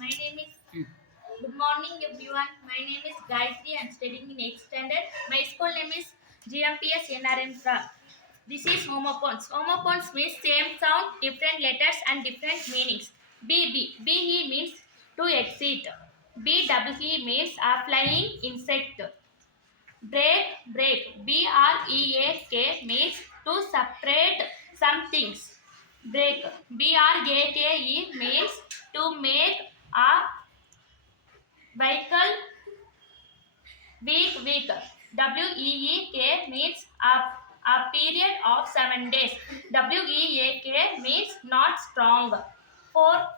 My name is Good morning, everyone. My name is Gayatri. I am studying in 8th standard. My school name is GMPS NRM Tra. This is homophones. Homophones means same sound, different letters and different meanings. BE means to exit. BEE means a flying insect. Break. BREAK means to separate some things. Break. BRAKE means to make a vehicle week. WEEK means a period of 7 days. WEAK means not strong. Four.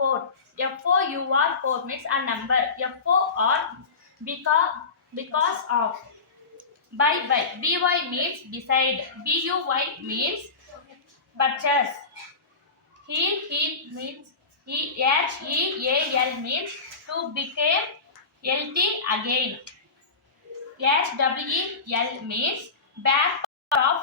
FOUR means a number. FOR because of. By. BY means beside. BUY means purchase. Heel means HEAL means to become healthy again. HWEL means back of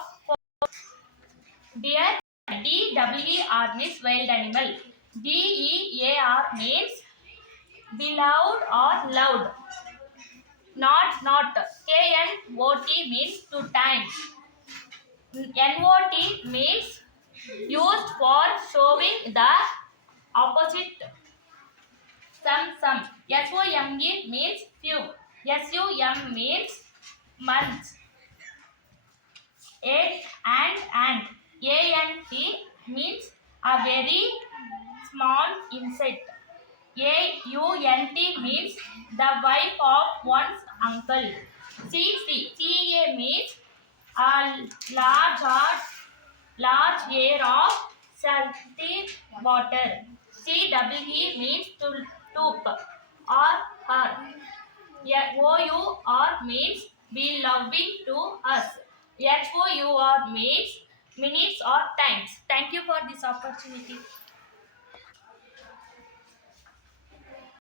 deer. DWER means wild animal. DEAR means beloved or loved. Not. KNOT means to time. NOT means used for showing the opposite. Some. SOME means few. SUM means months. Eight and ANT means a very small insect. AUNT means the wife of one's uncle. CA means a large air of salty water. CWE means to took or her. OUR means be loving to us. HOUR means minutes or times. Thank you for this opportunity.